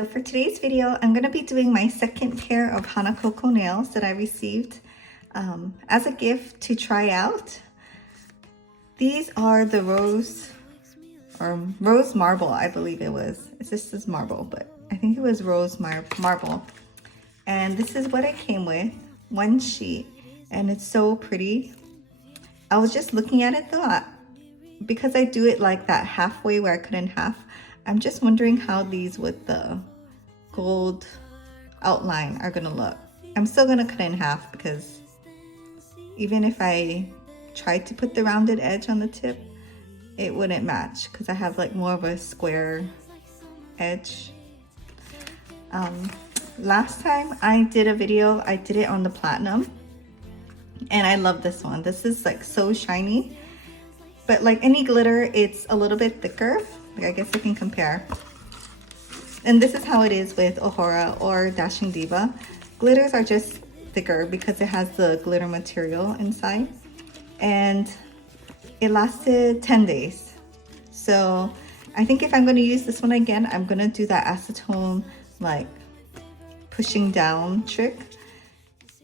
So for today's video, I'm going to be doing my second pair of Hanakoko nails that I received as a gift to try out. These are the rose marble, I believe it was. This is marble, but I think it was rose marble. And this is what it came with, one sheet, and it's so pretty. I was just looking at it though, because I do it like that halfway where I cut in half. I'm just wondering how these with the gold outline are gonna look. I'm still gonna cut in half because even if I tried to put the rounded edge on the tip, it wouldn't match because I have like more of a square edge. Last time I did a video, I did it on the platinum, and I love this one. This is like so shiny, but like any glitter, it's a little bit thicker. Like, I guess I can compare. And this is how it is with Ohora or Dashing Diva. Glitters are just thicker because it has the glitter material inside, and it lasted 10 days. So I think if I'm going to use this one again, I'm going to do that acetone like pushing down trick.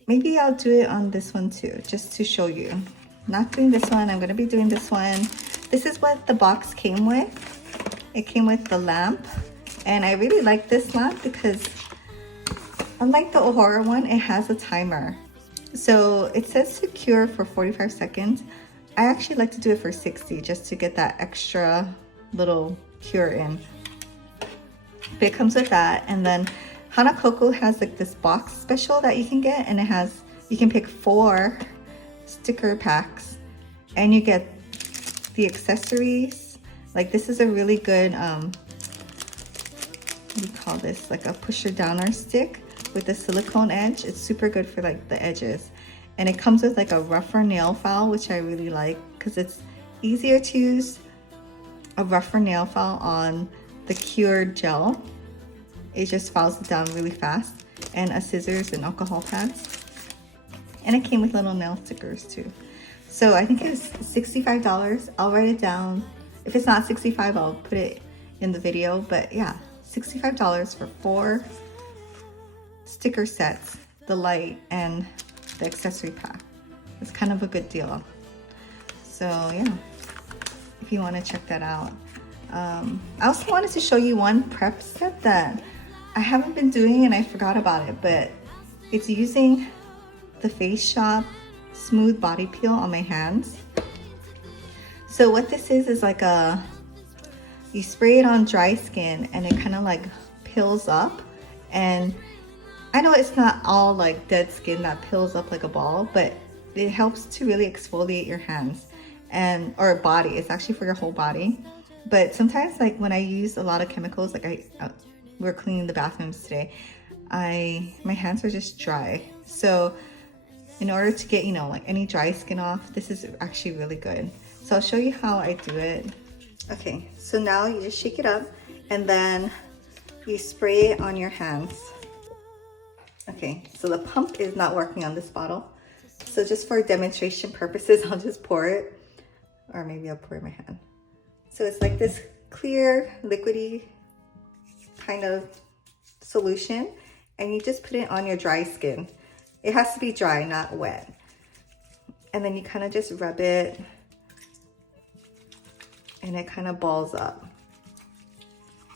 Maybe I'll do it on this one too, just to show you. Not doing this one, I'm going to be doing this one. This is what the box came with. It came with the lamp, and I really like this lamp because unlike the Ohora one, it has a timer. So it says secure for 45 seconds. I actually like to do it for 60 just to get that extra little cure in. But it comes with that, and then Hanakoko has like this box special that you can get, and it has, you can pick 4 sticker packs and you get the accessories. Like this is a really good, what do you call this? Like a pusher downer stick with a silicone edge. It's super good for like the edges. And it comes with like a rougher nail file, which I really like because it's easier to use a rougher nail file on the cured gel. It just files it down really fast, and a scissors and alcohol pads. And it came with little nail stickers too. So I think it was $65. I'll write it down. If it's not 65, I'll put it in the video. But yeah, $65 for 4 sticker sets, the light and the accessory pack. It's kind of a good deal. So yeah, if you want to check that out. I also wanted to show you one prep step that I haven't been doing and I forgot about it, but it's using the Face Shop Smooth Body Peel on my hands. So what this is like you spray it on dry skin and it kind of like peels up. And I know it's not all like dead skin that peels up like a ball, but it helps to really exfoliate your hands or body. It's actually for your whole body. But sometimes like when I use a lot of chemicals, like we're cleaning the bathrooms today, my hands are just dry. So in order to get, like any dry skin off, this is actually really good. So I'll show you how I do it. Okay, so now you just shake it up and then you spray it on your hands. Okay, so the pump is not working on this bottle. So just for demonstration purposes, I'll just pour it, or maybe I'll pour it in my hand. So it's like this clear, liquidy kind of solution, and you just put it on your dry skin. It has to be dry, not wet. And then you kind of just rub it, and it kind of balls up.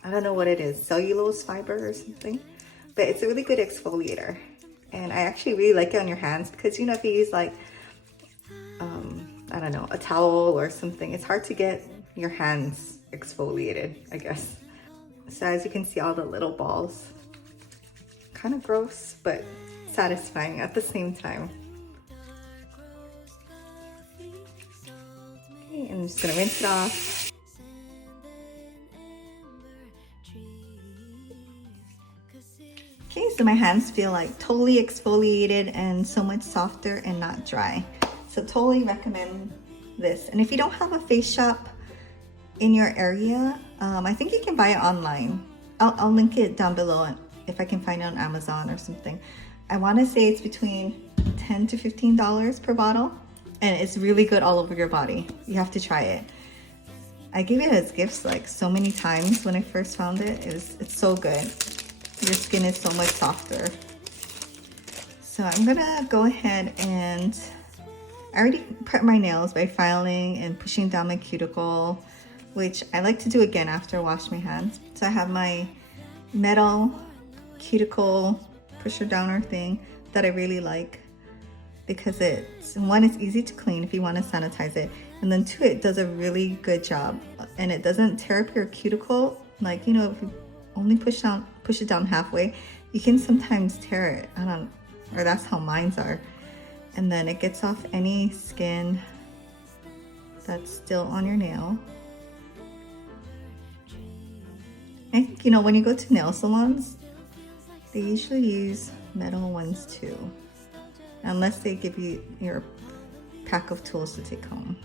I don't know what it is, cellulose fiber or something, but it's a really good exfoliator. And I actually really like it on your hands because, if you use like, I don't know, a towel or something, it's hard to get your hands exfoliated, I guess. So as you can see, all the little balls, kind of gross, but satisfying at the same time. Okay, I'm just gonna rinse it off. Okay, so my hands feel like totally exfoliated and so much softer and not dry. So totally recommend this. And if you don't have a Face Shop in your area, I think you can buy it online. I'll link it down below if I can find it on Amazon or something. I want to say it's between $10 to $15 per bottle, and it's really good all over your body. You have to try it. I gave it as gifts like so many times when I first found it. It's so good. your skin is so much softer. So I'm gonna go ahead and I already prep my nails by filing and pushing down my cuticle, which I like to do again after I wash my hands. So I have my metal cuticle pusher downer thing that I really like because it's easy to clean if you want to sanitize it, and then two, it does a really good job and it doesn't tear up your cuticle. Like, you know, if you only push it down halfway, you can sometimes tear it. Or that's how mine's are. And then it gets off any skin that's still on your nail. I think, you know, when you go to nail salons, they usually use metal ones too, unless they give you your pack of tools to take home.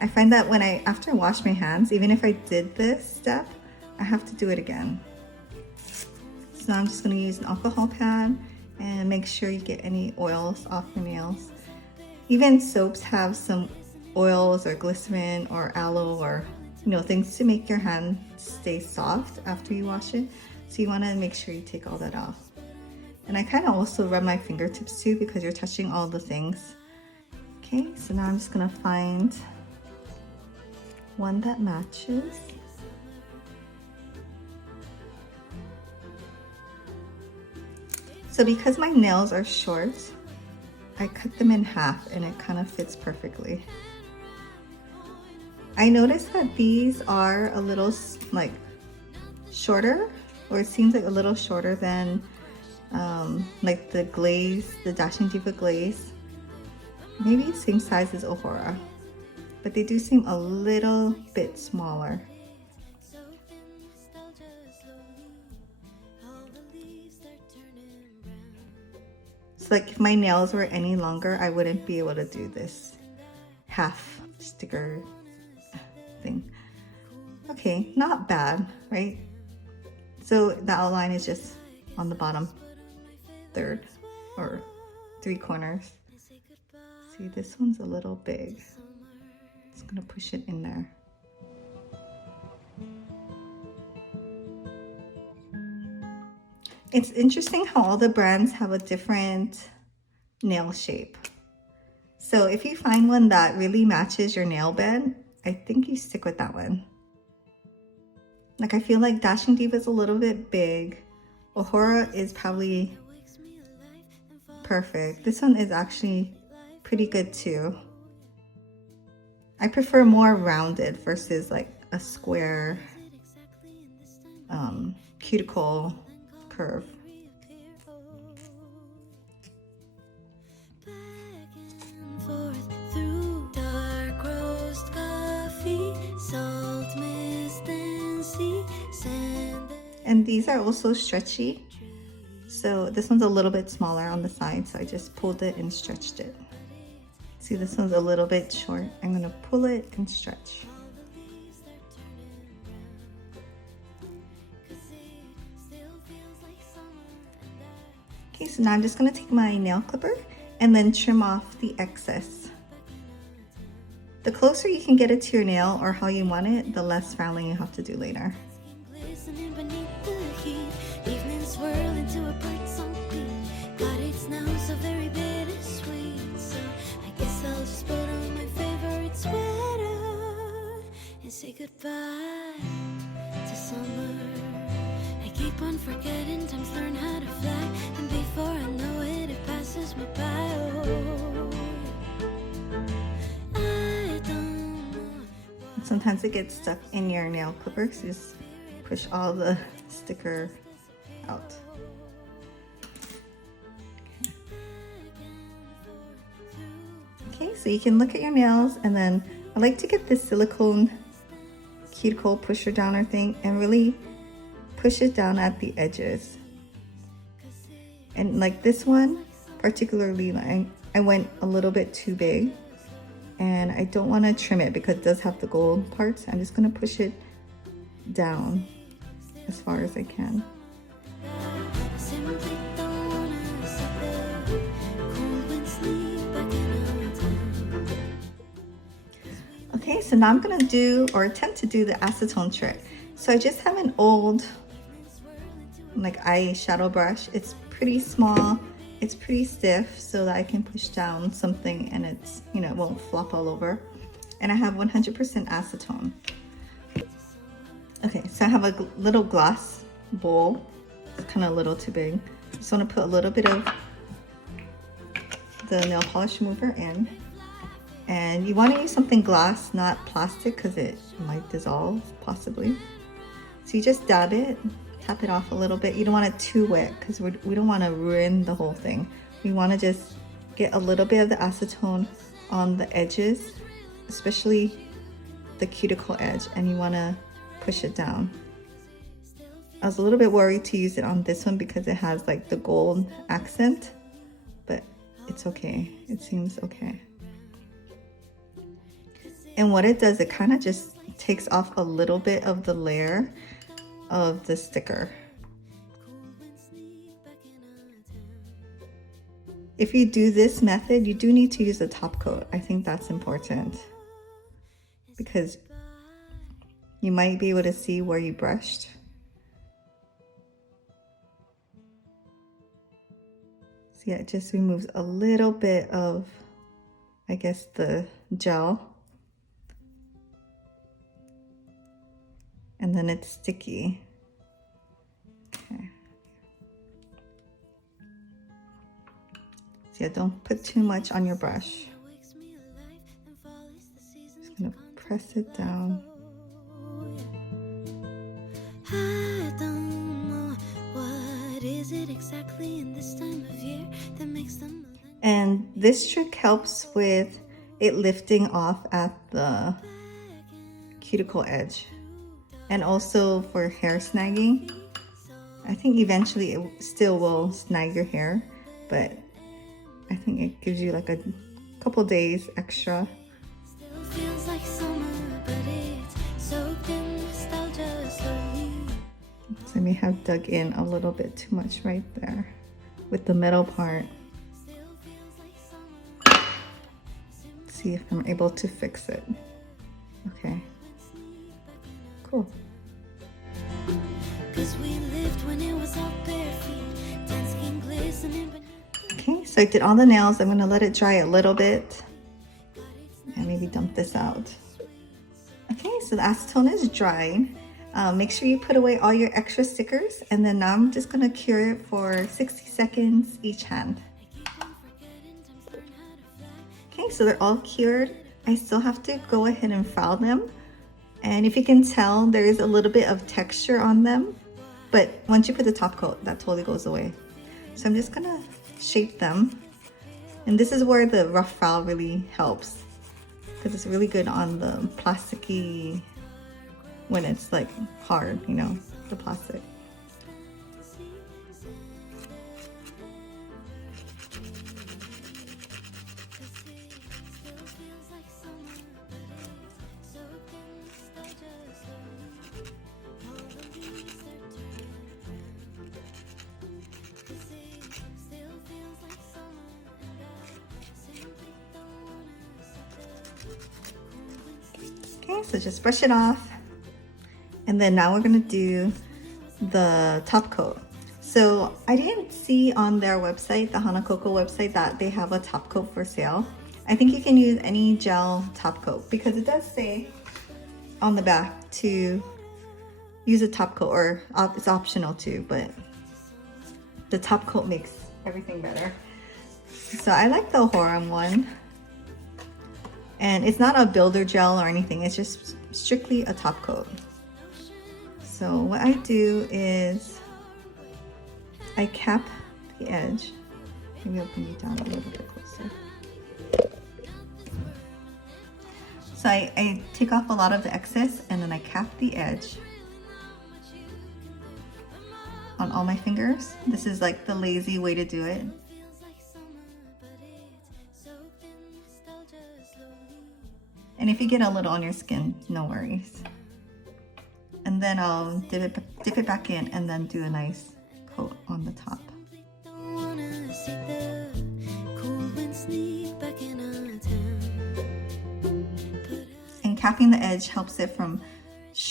I find that after I wash my hands, even if I did this step, I have to do it again. So now I'm just gonna use an alcohol pad and make sure you get any oils off your nails. Even soaps have some oils or glycerin or aloe or, you know, things to make your hand stay soft after you wash it. So you wanna make sure you take all that off. And I kind of also rub my fingertips too because you're touching all the things. Okay, so now I'm just gonna find one that matches. So because my nails are short, I cut them in half and it kind of fits perfectly. I noticed that these are a little like shorter, or it seems like a little shorter than like the glaze, the Dashing Diva glaze. Maybe same size as Ohora, but they do seem a little bit smaller. So like if my nails were any longer, I wouldn't be able to do this half sticker thing. Okay, not bad, right? So the outline is just on the bottom third or 3 corners. See, this one's a little big. Just gonna push it in there. It's interesting how all the brands have a different nail shape. So if you find one that really matches your nail bed, I think you stick with that one. Like, I feel like Dashing Diva is a little bit big. Ohora is probably perfect. This one is actually pretty good too. I prefer more rounded versus like a square cuticle curve. And these are also stretchy. So this one's a little bit smaller on the side, so I just pulled it and stretched it. See, this one's a little bit short. I'm gonna pull it and stretch. Okay, so now I'm just gonna take my nail clipper and then trim off the excess. The closer you can get it to your nail or how you want it, the less filing you have to do later. Say goodbye to summer. I keep on forgetting, times learn how to fly, and before I know it, it passes me by. Oh, I don't know. Sometimes it gets stuck in your nail clipper, so just push all the sticker out. Okay, so you can look at your nails, and then I like to get this silicone cuticle pusher downer thing and really push it down at the edges. And like this one particularly, I went a little bit too big and I don't want to trim it because it does have the gold parts. I'm just going to push it down as far as I can. Okay, so now I'm gonna do or attempt to do the acetone trick. So I just have an old like eyeshadow brush. It's pretty small, it's pretty stiff, so that I can push down something and it's, you know, it won't flop all over. And I have 100% acetone. Okay, so I have a little glass bowl. It's kind of a little too big. Just want to put a little bit of the nail polish remover in. And you want to use something glass, not plastic, because it might dissolve possibly. So you just dab it, tap it off a little bit. You don't want it too wet because we don't want to ruin the whole thing. We want to just get a little bit of the acetone on the edges, especially the cuticle edge, and you want to push it down. I was a little bit worried to use it on this one because it has like the gold accent, but it's okay. It seems okay. And what it does, it kind of just takes off a little bit of the layer of the sticker. If you do this method, you do need to use a top coat. I think that's important because you might be able to see where you brushed. So yeah, it just removes a little bit of, I guess, the gel. And then it's sticky. Okay. So yeah, don't put too much on your brush. Just gonna press it down. I don't know what is it exactly in this time of year that makes them. And this trick helps with it lifting off at the cuticle edge. And also for hair snagging. I think eventually it still will snag your hair, but I think it gives you like a couple days extra. Still feels like summer, but it's soaked in nostalgia slowly. So I may have dug in a little bit too much right there with the middle part. Let's see if I'm able to fix it. Okay. Cool. Okay, so I did all the nails. I'm gonna let it dry a little bit and maybe dump this out. Okay, so the acetone is dried. Make sure you put away all your extra stickers, and then now I'm just gonna cure it for 60 seconds each hand. Okay, so they're all cured. I still have to go ahead and file them. And if you can tell, there is a little bit of texture on them, but once you put the top coat, that totally goes away. So I'm just gonna shape them. And this is where the rough file really helps, because it's really good on the plasticky, when it's like hard, you know, the plastic. Okay, so just brush it off. And then now we're gonna do the top coat. So I didn't see on their website, the Hanakoko website, that they have a top coat for sale. I think you can use any gel top coat because it does say on the back to use a top coat, or it's optional too, but the top coat makes everything better. So I like the Horam one. And it's not a builder gel or anything, it's just strictly a top coat. So what I do is I cap the edge. Maybe I'll bring you down a little bit closer. So I take off a lot of the excess and then I cap the edge on all my fingers. This is like the lazy way to do it. And if you get a little on your skin, no worries. And then I'll dip it back in and then do a nice coat on the top. And capping the edge helps it from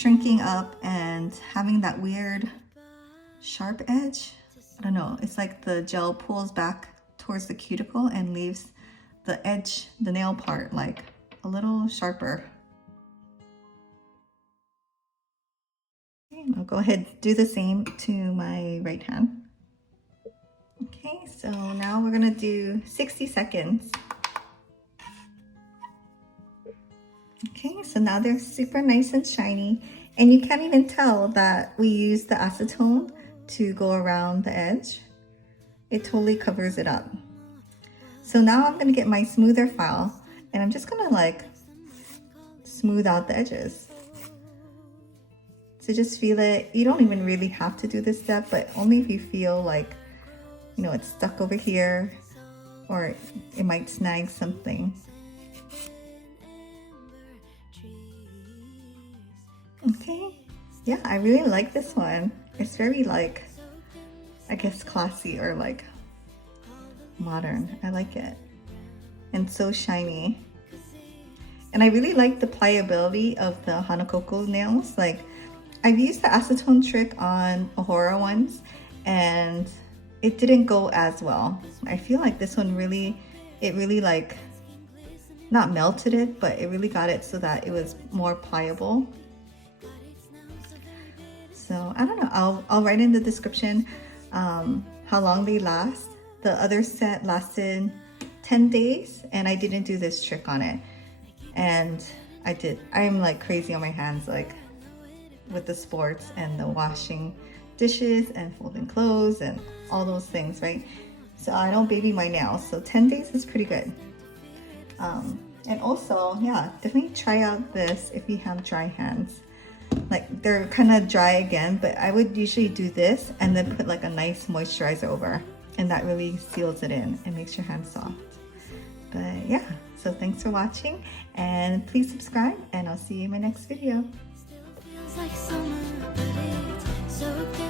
shrinking up and having that weird sharp edge. I don't know, it's like the gel pulls back towards the cuticle and leaves the edge, the nail part, like a little sharper. Okay, I'll go ahead and do the same to my right hand. Okay, so now we're gonna do 60 seconds. Okay, so now they're super nice and shiny, and you can't even tell that we used the acetone to go around the edge. It totally covers it up. So now I'm gonna get my smoother file, and I'm just gonna like smooth out the edges. So just feel it. You don't even really have to do this step, but only if you feel like, you know, it's stuck over here or it might snag something. Okay, yeah, I really like this one. It's very like, I guess classy or like modern. I like it. And so shiny. And I really like the pliability of the Hanakoko nails. Like, I've used the acetone trick on Ahura ones and it didn't go as well. I feel like this one really, it really like, not melted it, but it really got it so that it was more pliable. So I don't know, I'll write in the description how long they last. The other set lasted 10 days and I didn't do this trick on it. And I'm like crazy on my hands, like with the sports and the washing dishes and folding clothes and all those things, right? So I don't baby my nails, so 10 days is pretty good. And also, yeah, definitely try out this if you have dry hands. Like they're kind of dry again, but I would usually do this and then put like a nice moisturizer over, and that really seals it in and makes your hands soft. But yeah, so thanks for watching and please subscribe and I'll see you in my next video. Feels like summer, but it's so good.